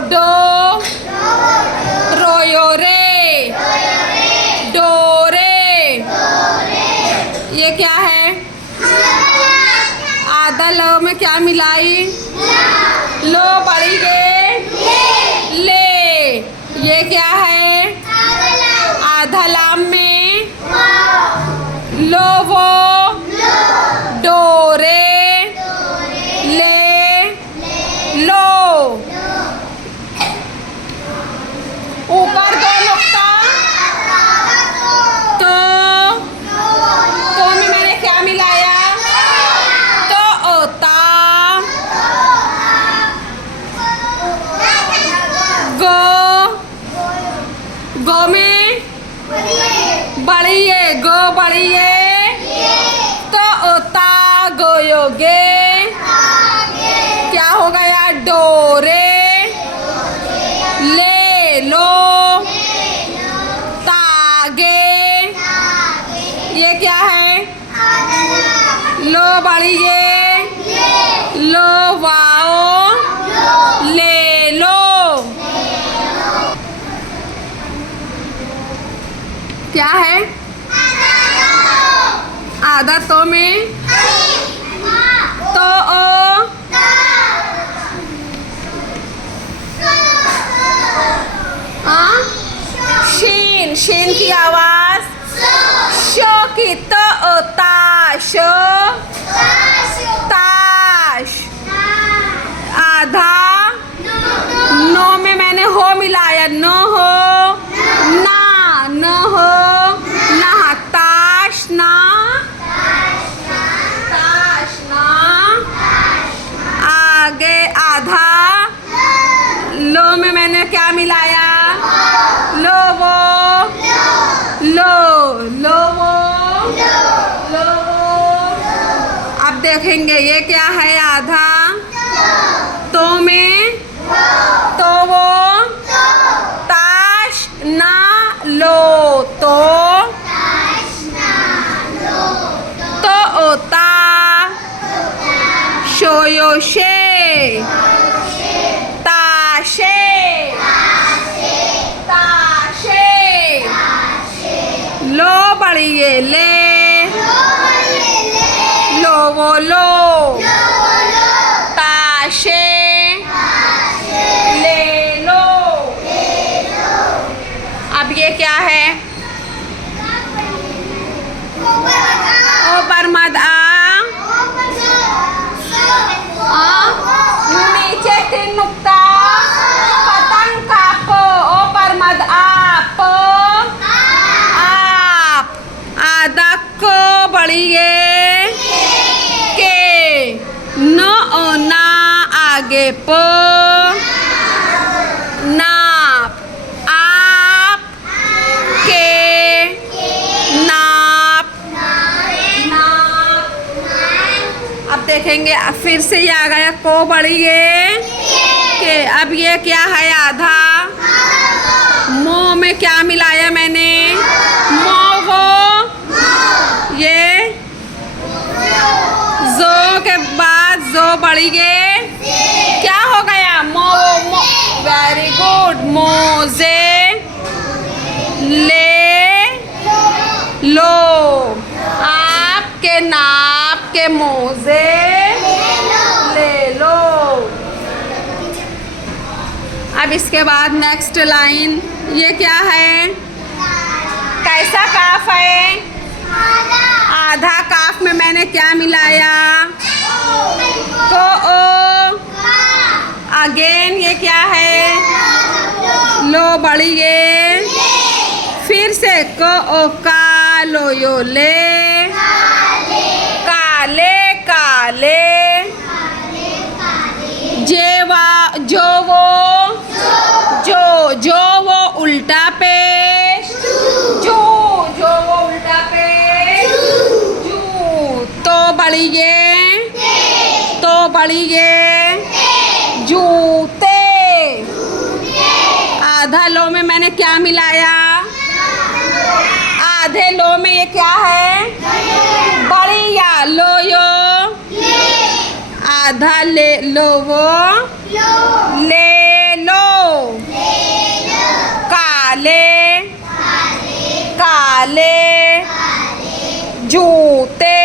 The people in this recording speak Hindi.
डो रोयो रे डो रे। ये क्या है? आधा ल में क्या मिलाई? लो बड़ी गे ले। ये क्या है? आधा लाम में लो वो डो रे ले लो। ऊपर दो नुक्ता तो में मैंने क्या मिलाया? तो ओता गो गो में बड़ी है गो बड़ी है तो ओता गोयोगे। क्या हो गया? डोरे ले लो तागे। ये क्या है? लो बड़ी ये लो वाओ ले लो। क्या है? आधा तो में तो ओ शीन शीन की आवाज शो की तो ताश ताश। आधा नो में मैंने हो मिलाया नो हो ना न हो ना ताश ना ताश ना। आगे आधा लो में मैंने क्या मिलाया? लो वो लो लो वो लो वो। अब देखेंगे ये क्या है? आधा तो में तो वो ताश ना लो तो ओता शोयोशे ताशे ताशे। लो बड़ी ये ले लो वो लो ताशे ले लो। अब ये क्या है? ऊपर मत आ नीचे तीन नुक्ता पतंग का पो ऊपर मत आप आधा को बड़ी ये के नो ना आगे पो नाप आप के नाप नाप। अब देखेंगे फिर से ये आ गया को बड़ी ये के। अब ये क्या है? आधा मो में क्या मिलाया मैंने? मो वो ये जो के बाद जो बड़ी ये क्या हो गया? मो वेरी गुड मोजे ले लो। आपके नाप के मोजे ले लो। अब इसके बाद नेक्स्ट लाइन ये क्या है? कैसा काफ है? आधा काफ में मैंने क्या मिलाया? को ओ। अगेन ये क्या है? लो बड़ी ये फिर से को ओ का लो यो ले काले काले। जेवा जो वो जो वो उल्टा पेश जो वो उल्टा पेश जू। तो बड़ी ये जूते। आधा लो में मैंने क्या मिलाया? आधे लो में ये क्या है? बड़ी या लो यो आधा ले लो वो ले लो। काले जूते